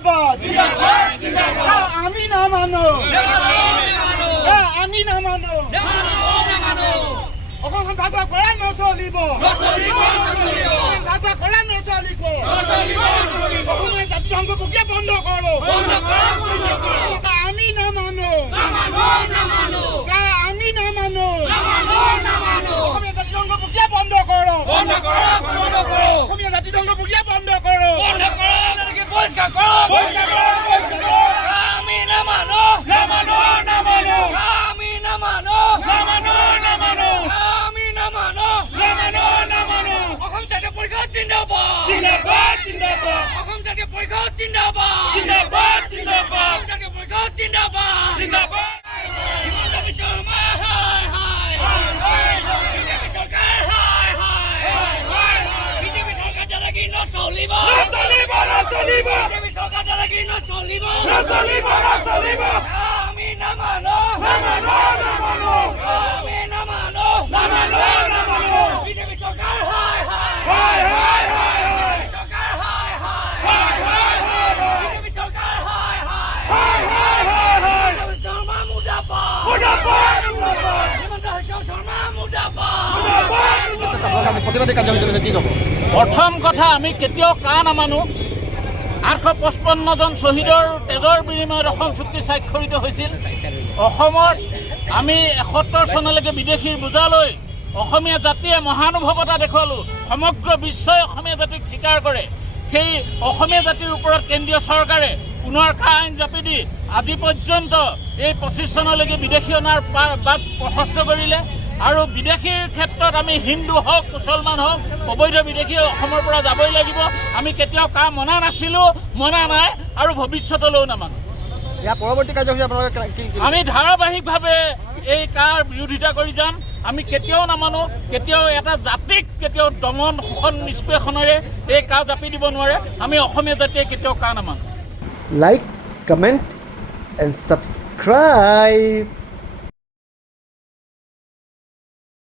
জিন্দাবাদ আমি না মানো আমি না মানো অসমখন ভাগা কৰা নচলিব ভাগা কৰা নচলিব অসমীয়া জাতি সংঘ প্ৰক্ৰিয়া বন্ধ কৰোঁ আমি না মানো আমি না মানো অসমীয়া জাতি সংঘ প্ৰক্ৰিয়া বন্ধ কৰোঁ অসমীয়া জাতি সংঘ প্ৰক্ৰিয়া বন্ধ কৰোঁ পৰিষ্কাৰ কৰক আমি নামানো আমি নামানো আমি নামানো অসম জাতীয় পৰিষদ জিন্দাবাদ অসম জাতীয় পৰিষদ জিন্দাবাদ অসম জাতীয় পৰিষদ জিন্দাবাদ হিমন্ত বিশ্ব শৰ্মা বিজেপি চৰকাৰ বিজেপি চৰকাৰ দাদাগিৰি নচলিব বিজেপি চৰকাৰ দাদাগিৰি নচলিব আমি নামানো আমি নামানো বিজেপি চৰকাৰ চৰকাৰ বিজেপি চৰকাৰ শৰ্মা মুৰ্দাবাদ হিমন্ত বিশ্ব শৰ্মা মুৰ্দাবাদ প্ৰথম কথা আমি কেতিয়াও কা নামানো 855 জন শ্বহীদৰ তেজৰ বিনিময়ত অসম চুক্তি স্বাক্ষৰিত হৈছিল অসমত আমি 71 চনলৈকে বিদেশীৰ বোজা লৈ অসমীয়া জাতিয়ে মহানুভৱতা দেখুৱালোঁ সমগ্ৰ বিশ্বই অসমীয়া জাতিক স্বীকাৰ কৰে সেই অসমীয়া জাতিৰ ওপৰত কেন্দ্ৰীয় চৰকাৰে পুনৰ কা আইন জাপি দি আজি পৰ্যন্ত এই 25 চনলৈকে বিদেশী অনাৰ বাট প্ৰশস্ত কৰিলে আৰু বিদেশীৰ ক্ষেত্ৰত আমি হিন্দু হওক মুছলমান হওক অবৈধ বিদেশী অসমৰ পৰা যাবই লাগিব আমি কেতিয়াও কা মনা নাছিলোঁ মনা নাই আৰু ভৱিষ্যতলৈও নামানো ইয়াৰ পৰৱৰ্তী কাৰ্যসূচী আপোনালোকে আমি ধাৰাবাহিকভাৱে এই কাৰ বিৰোধিতা কৰি যাম আমি কেতিয়াও নামানো কেতিয়াও এটা জাতিক কেতিয়াও দমন শোষণ নিষ্পেষণেৰে এই কা জাপি দিব নোৱাৰে আমি অসমীয়া জাতিয়ে কেতিয়াও কা নামানো Like, comment and subscribe.